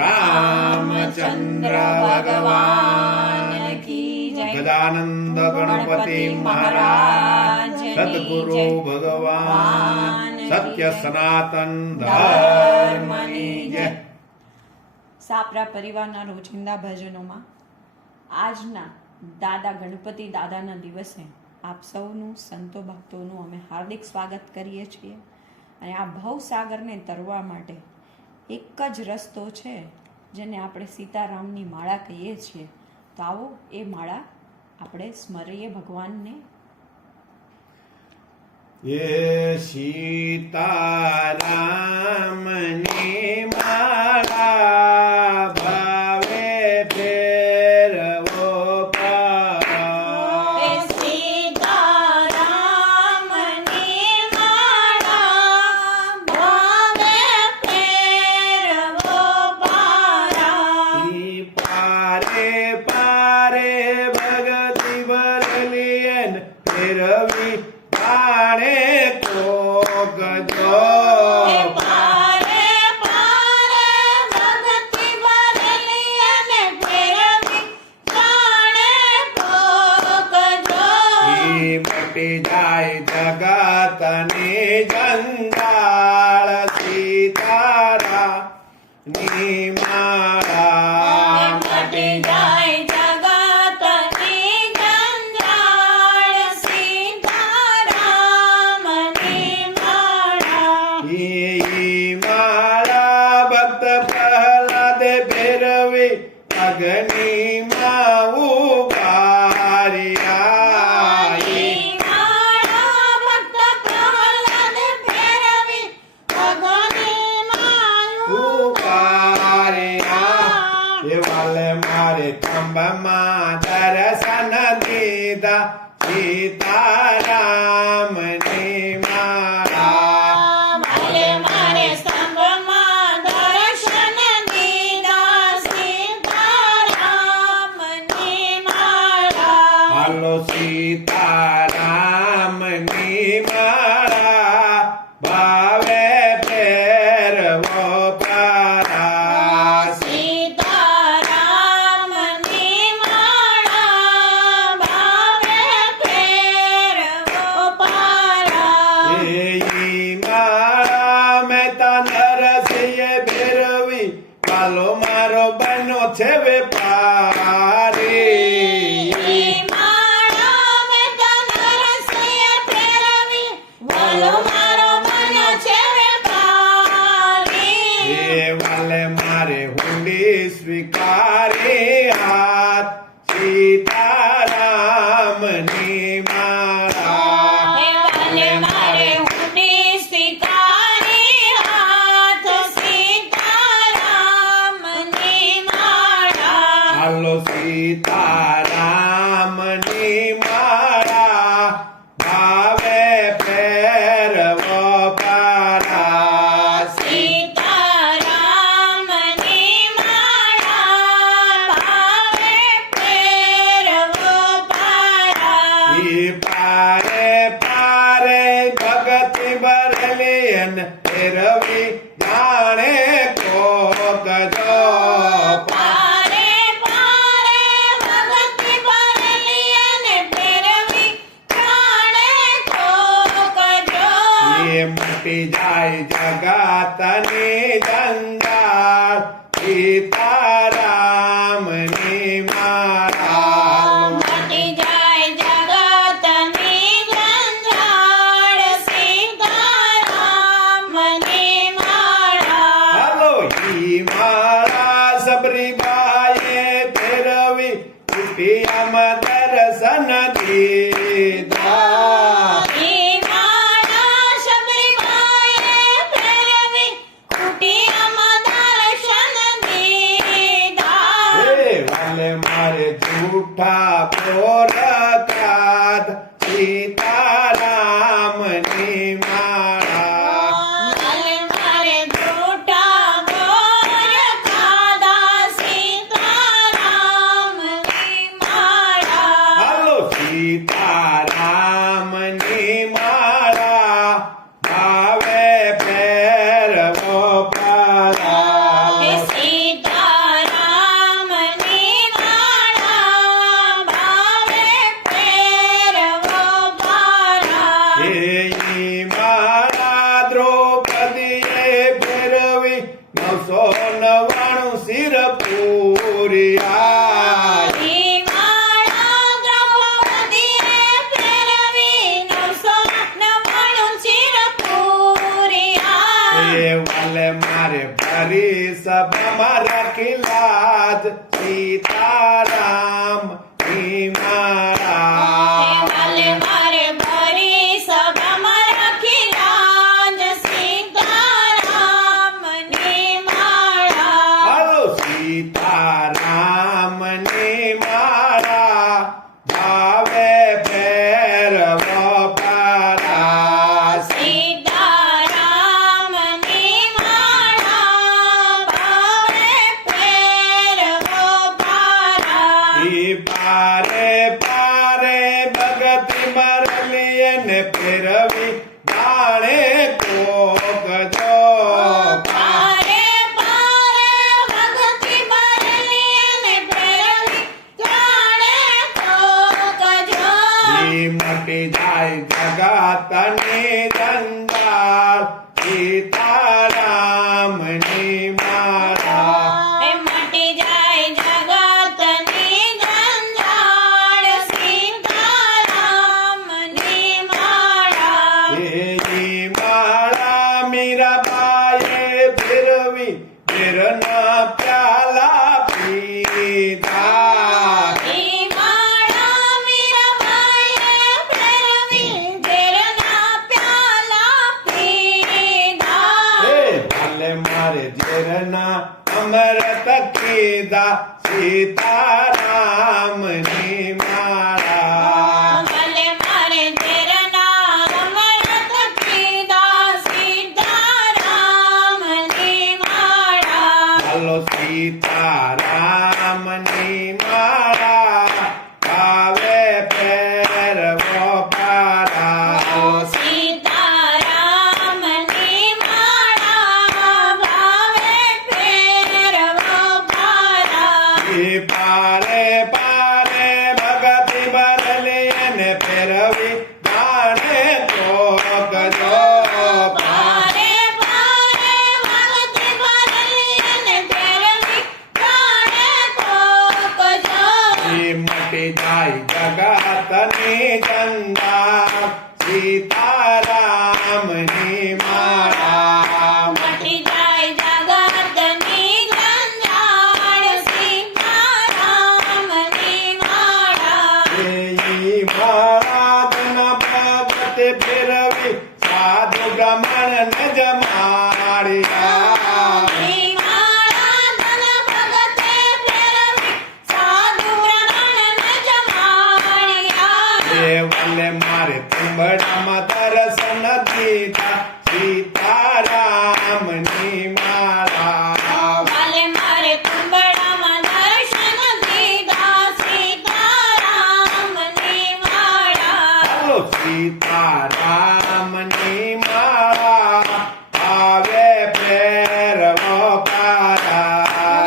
रामचंद्र भगवान की जय। गजानंद गणपति महाराज सद्गुरु भगवान सत्य सनातन धर्मની જય। સાપરા પરિવારના રોજિંદા ભજનોમાં આજના દાદા ગણપતિ દાદાના દિવસે આપ સૌનું સંતો ભક્તોનું અમે હાર્દિક સ્વાગત કરીએ છીએ। અને આ ભવસાગરને તરવા માટે એક જ રસ્તો છે જેને આપણે સીતારામની માળા કહીએ છીએ। તો આવો એ માળા આપણે સ્મરીએ ભગવાનને। ये सीतारामनी माला भावे फेरवो पार। સીતારામની માળા ભાવે ફેરવો પારા। ઈ પારે પારે ભગતિ ભરલિયન ફેરવી પાણે કોક જો। પારે પારે ભક્તિ ભરેલી અને ફેરવી જાણે કોક જો। ઈ મટી જાય જગતની જંજાળ સીતારામની માળા મટી જાય જગતની જંજાળ સીતારામની માળા। ઈ માળા ભક્ત પ્રહલાદે ફેરવી અગ્નિમાં ઉભાર્યા। ઈ માળા ભક્ત પ્રહલાદે ફેરવી અગ્નિમાં ઉભાર્યા। એ વાલે મારે ખંભમાં દર્શન દીધા સીતારામની માળા। ભલે મારે સ્તંભમાં દર્શન દીધા સીતારામની માળા। હાલો સીતારામની માળા ભાવે ફેરવો પારા। સીતારામની માળા ભાવે ફેરવો પારા। ઈ માળા મહેતા નરસિંહે ફેરવી કાલો મારો બનો છે વેપારી। ઈ માળા મહેતા નરસિંહે ફેરવી વાલો મારો બન્યો છે વેપારી। એ વાલે મારે હુંડી સ્વીકારી હાથ સીતારામની માળા। હે વાલે મારે હુંડી સ્વીકારી હાથ સીતારામની માળા। હાલો સીતારામની માળા ભાવે ફેરવો પારા। સીતારામની માળા ભાવે ફેરવો પારા। ઈ પારે પારે ભગતિ ભરેલી અન ફેરવી જાણે કોક જો। પારે પારે ભગતિ ભરેલી અને ફેરવી જાણે કોક જો। એ મટી જાય જગતની જંજાળ સીતારામની માળા। મટી જાય જગતની જંજાળ સીતારામની માળા। હાલો ઈ માળા સબરીબાઈએ ફેરવી કુટિયામાં દર્શન દીધા। ઈ માળા શબરીબાઈએ ફેરવી કુટિયામાં દર્શન દીધા। હે વાલે મારે જૂઠા પોરકાદ સીતારામની માળા। વાલે મારે જૂઠા બોર ખાધા સીતારામની માળા। હાલો સીતારામની માળા ભાવે ફેરવો પારા। હે 999 શિર પૂર્યા ઈ માળા દ્રૌપદીએ ફેરવી 999 શિર પૂર્યા. એ વાલે મારે ભરી સભામાં રાખી લાજ સીતારામ ની માળા વાલે મારે ભરી સભામાં રાખી લાજ સીતારામની માળા. હાલો સીતારામ ની માળા ભાવે ભેરવો પારા સીતારામની માળા ભાવે ફેરવો પારા. ઈ પારે પારે ભગતિ મરલી ને ફેરવી દાણે કોક જો પારે પારે ભગતિ ભરેલી અને ફેરવી જાણે કોક જો. ઈ મટી જાય જગતની જંજાળ સીતારામ ની માળા એ મટી જાય જગતની જંજાળ સીતારામની માળા. ઈ માળા મીરાબાઈએ ફેરવી ફેરના પ્યાલા પીધા ઈ માળા મીરાબાઈએ ફેરવી ઝેરના પ્યાલા પીધા. એ ભલે મારે ઝેરના અમૃત કીધા સીતારામ ની માળા ભલે મારે ઝેરના અમૃત પીધા સીતારામની માળા. હાલો સીતારામ ની માળા ભાવે ફેરવો પારા સીતારામની માળા ભાવે ફેરવો પારા. એ પારે પારે ભગતિ ભરલી ને ફેરવી દાણે કોક જો પારે પારે ભગતિ ભરેલી અને ફેરવી જાણે કોક જો. ઈ મટી જાય જગતની જંજાળ સીતારામ ની માળા મટી જાય જગતની જંજાળ સીતારામની માળા. ઈ માળા તના ભગત ફેરવી સાધુ બ્રાહ્મણ ને જમાડ્યા ઈ માળા ધન ભગતે ફેરવી સાધુ બ્રાહ્મણને જમાડ્યા. એ વાલે મારે તુંબડામાં દર્શન દીધા સીતારામ ની માળા વાલે મારે કુંબળામાં દર્શન દીધા સીતારામની માળા. હાલો સીતારામ ની માળા આવે ફેરવો પારા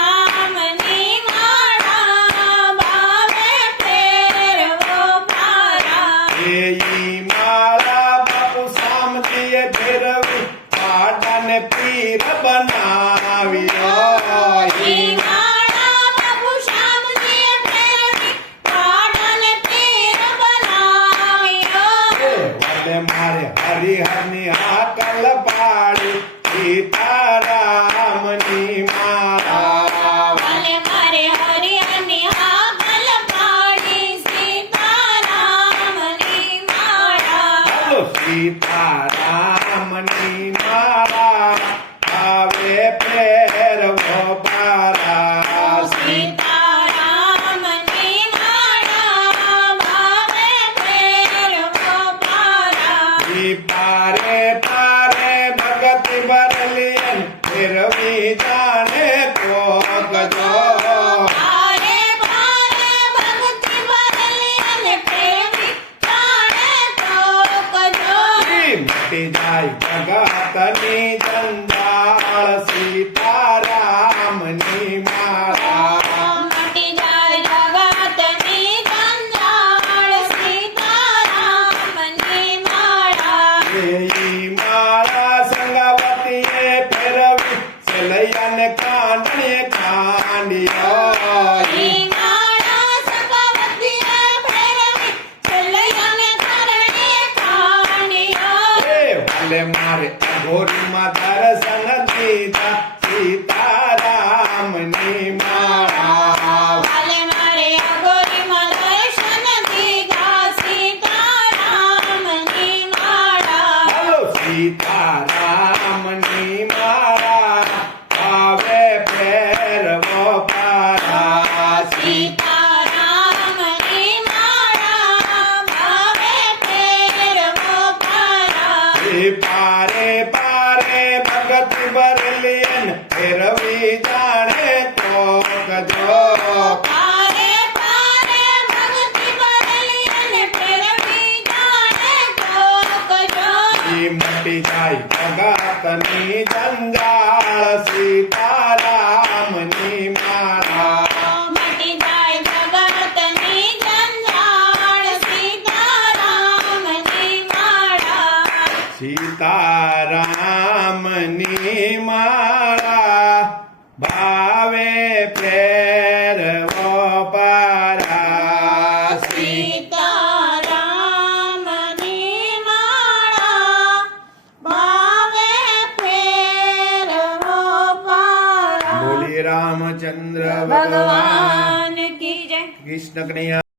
સીતારામની માળા ભાવે ફેરવો પારા. ઈ માળા બાપુ સામજીએ ફેરવી પાડાને પીર બનાવ્યો ઈ માળા બાપુ શામજીએ ફેરવી પાડાને પીર બનાવ્યો. વાલે મારે હરિહરની હાકલ પાડી સીતારામ ની માળા વાલે મારે હરિહરની હાકલ પાડી સીતારામની માળા. હાલો સીતારામ ની માળા આવે ફેરવો પારા સીતારામની માળા ભાવે ફેરવો પારા. ઈ પારે પારે ભગતિ ભરલી ફેરવી જાણે કોક જો પારે પારે ભક્તિ ભરેલી અને ફેરવી જાણે કોક જો. મટી જાય જગતની જંજાળ સીતારામ ની માળા મટી જાય જગતની જંજાળ સીતારામની માળા. એ માળા સંગવતીએ છેલ્લૈયાને કાંડણે કાંડિયો ઈ માળા સભાવતીએ ભેરવી, છેલ્લૈયાને કારણે કાંડિયો. એ વાલે મારે અઘોરીમાં દર્શન દીધા સીતારામની માળા વાલે મારે અઘોરીમાં દર્શન દીધા સીતારામની માળા. હાલો સીતારામની માળા આવે ફેરવો પારા સીતારામની માળા ભાવે ફેરવો પારા. પારે પારે ભગત બરલિયન ફેરવી જાણે કોક જો પારે પારે ભક્તિ ભરેલી અને ફેરવી જાણે કોક જો. મટી જાય જગતની જંજાળ સીતારામની માળા મટી જાય જગતની જંજાળ સીતારામની માળા. સીતારામની માળા ભાવે ફેરવો પારા સીતારામની માળા ભાવે ફેરવો પારા. બોલી રામચંદ્ર ભગવાન ભગવાન કી જય. કૃષ્ણ કનૈયા